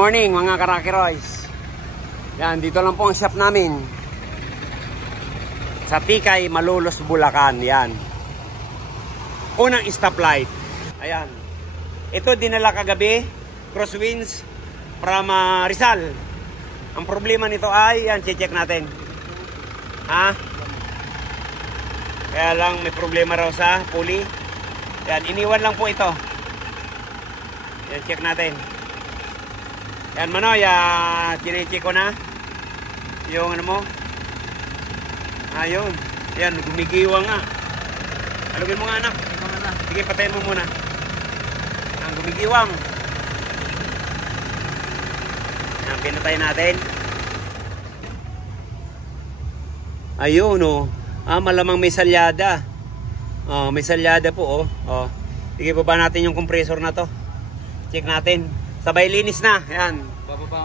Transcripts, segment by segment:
morning mga Karaki Royce. Yan, dito lang po ang shop namin. Sa Tikay, Malolos, Bulacan. Yan. Unang stoplight. Ayan. Ito dinala kagabi. Crosswinds from Rizal. Ang problema nito ay, yan, check natin. Ha? Kaya lang may problema raw sa pulley. Yan, iniwan lang po ito. Yan, check natin. Yan, Manoy, chinecheck ko na yung ano mo. Ayun. Yan, gumigiwa nga. Alugin mo nga, anak. Sige, patayin mo muna. Yan, gumigiwang. Yan, pinatay natin. Ayun, oh. Malamang may salyada. Oh, may salyada po, oh. Oh. Sige, baba natin yung compressor na to. Check natin. Sabay linis na. Yan.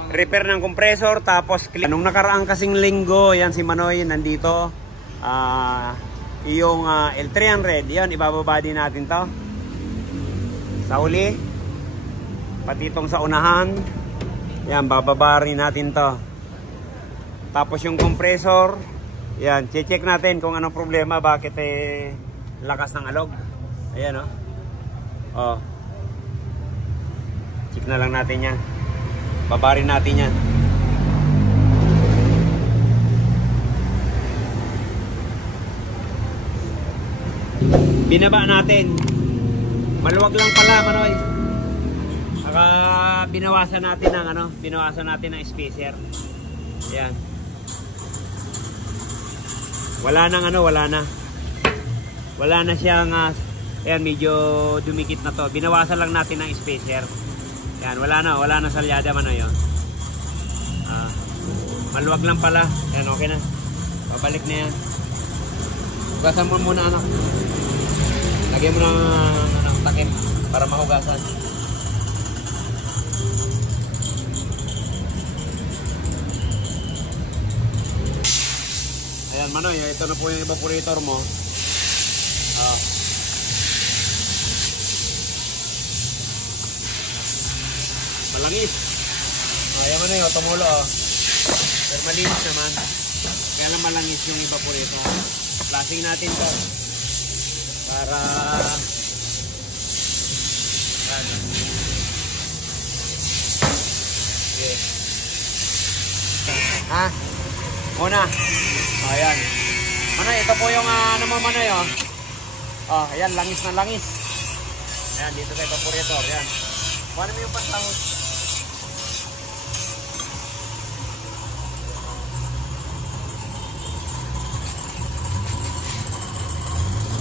Repair ng compressor. Tapos clean. Nung nakaraang kasing linggo, yan si Manoy nandito. Yung L300. Yan. Ibababa din natin to. Sa uli. Pati itong sa unahan. Yan. Bababa rin natin to. Tapos yung compressor. Yan. Check natin kung anong problema. Bakit lakas ng alog. Ayan, oh. Oh. Check na lang natin yan. Babarin natin yan. Binaba natin. Maluwag lang pala, Manoy. Saka binawasan natin ng ano, binawasan natin ng spacer. Ayan. Wala nang ano, wala na. Wala na siyang ayan, medyo dumikit na to. Binawasan lang natin ng spacer. Yan, wala na salyada man yun. Maluwag lang pala. Yan, okay na. Babalik na yan. Hugasan mo muna, anak. Lagyan mo ng takip para mahugasan. Ayan, Manoy, ito na po yung evaporator mo. Malangis. Ayan mo na yun, tumulo. Pero malinis naman. Kaya lang malangis yung evaporator. Plasing natin to. Para okay. Ha? Una. Ayan. Manoy, ito po yung ano mo, Manoy, oh. Oh, ayan, langis na langis. Ayan, dito sa evaporator. Ayan. Kuha mo yung pantahod.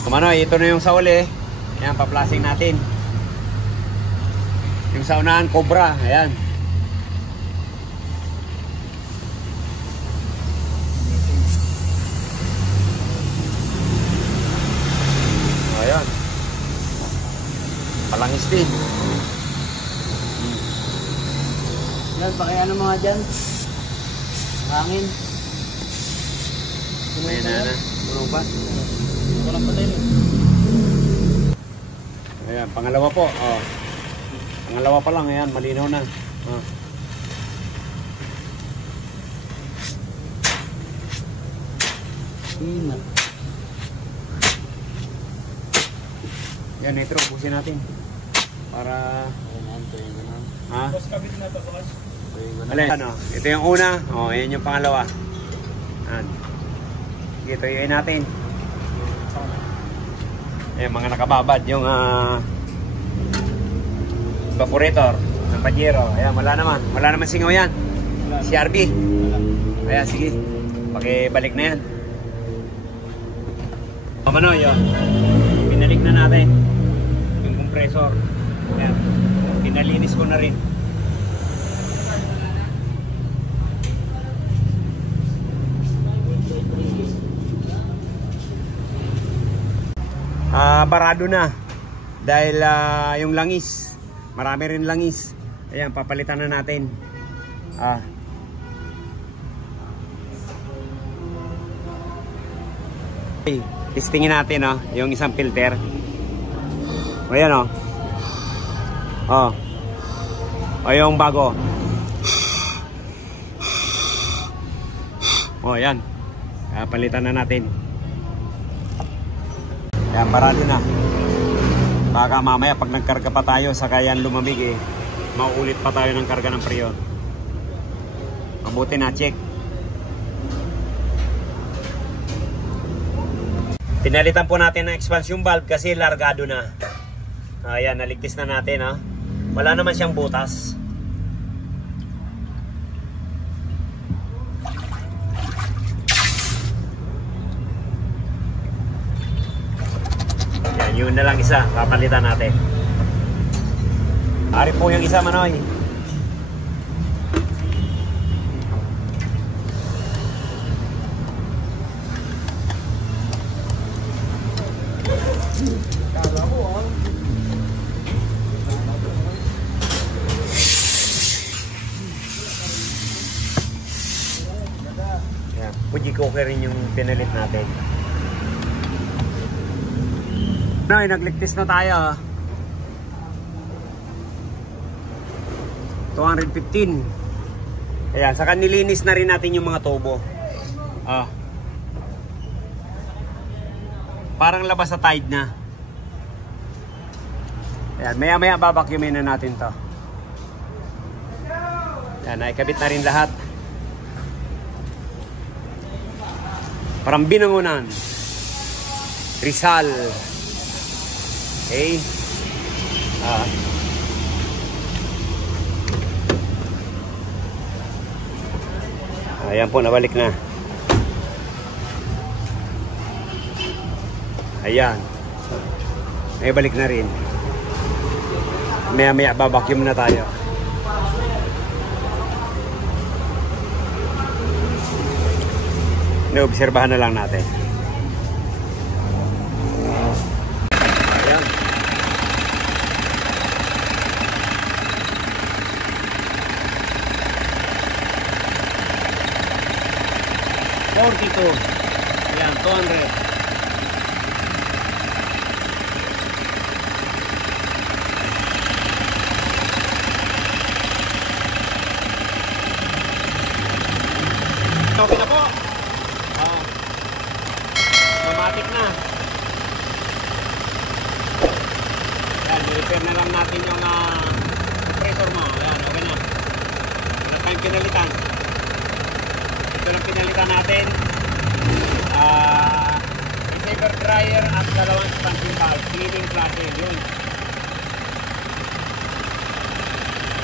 Manoy, ito na yung sa uli. Ayan, paplasing natin. Yung sa unahan, Cobra. Ayan. Ayan. Palangis din. Yan, pakiano mga dyan. Hangin. Ayan na. Tulong ba? Walang patay na. Ayan, pangalawa po. Oh. Pangalawa pa lang. Ayan, malinaw na. Oh. Yan, nitro. Busin natin. Para... Ha? Boss, kabit na ito, boss. Alin? Ano? Ito yung una. Oh, ayan yung pangalawa. Ayan. Sige, tuyuin natin. Ayan, mga nakababad. Yung evaporator ng Pajero. Ayan, wala naman. Wala naman singaw yan. CRB. Ayan, sige. Pakibalik na yan. Manoy, yun. Pinalik na natin yung compressor. Ayan. Pinalinis ko na rin. Barado na dahil yung langis, marami rin langis. Ayan, papalitan na natin. Okay, testingin natin yung isang filter. Ayan, o yung bago. O, yan. Palitan na natin. Yan, parado na. Baka mamaya pag nagkarga pa tayo, saka yan lumamig eh. Mauulit pa tayo ng karga ng Freon. Mabuti na, check. Pinalitan po natin ang expansion valve kasi largado na. Ayan, naligtis na natin ha. Wala naman siyang butas. Yan, yun na lang isa. Papalitan natin. Ari po yung isa, Manoy. Yan, Fuji cooker rin yung pinalit natin. Manoy, nagligtis na tayo. 215. Ayan, saka nilinis na rin natin yung mga tubo. Parang labas sa tide na. Ayan, maya maya babacuumin na natin to. Ayan, naikabit na rin lahat. Parang Binangonan, Rizal. Okay. Ayan po, nabalik na. Ayan. Ay, balik na rin. Maya-maya babacuum na tayo. Naobserbahan na lang natin. Ayan. Ayan, 200. Okay na po. Automatic na. Ayan, i-repair na lang natin yung compressor mo. Ayan, okay na. Wala tayong pinalitan. Ito lang pinalitan natin. Saver dryer at dalawang expansion valve. Cleaning flasher, yun.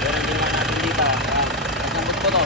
Yan ang ginawa natin dito. Ayan, kasambot ko to.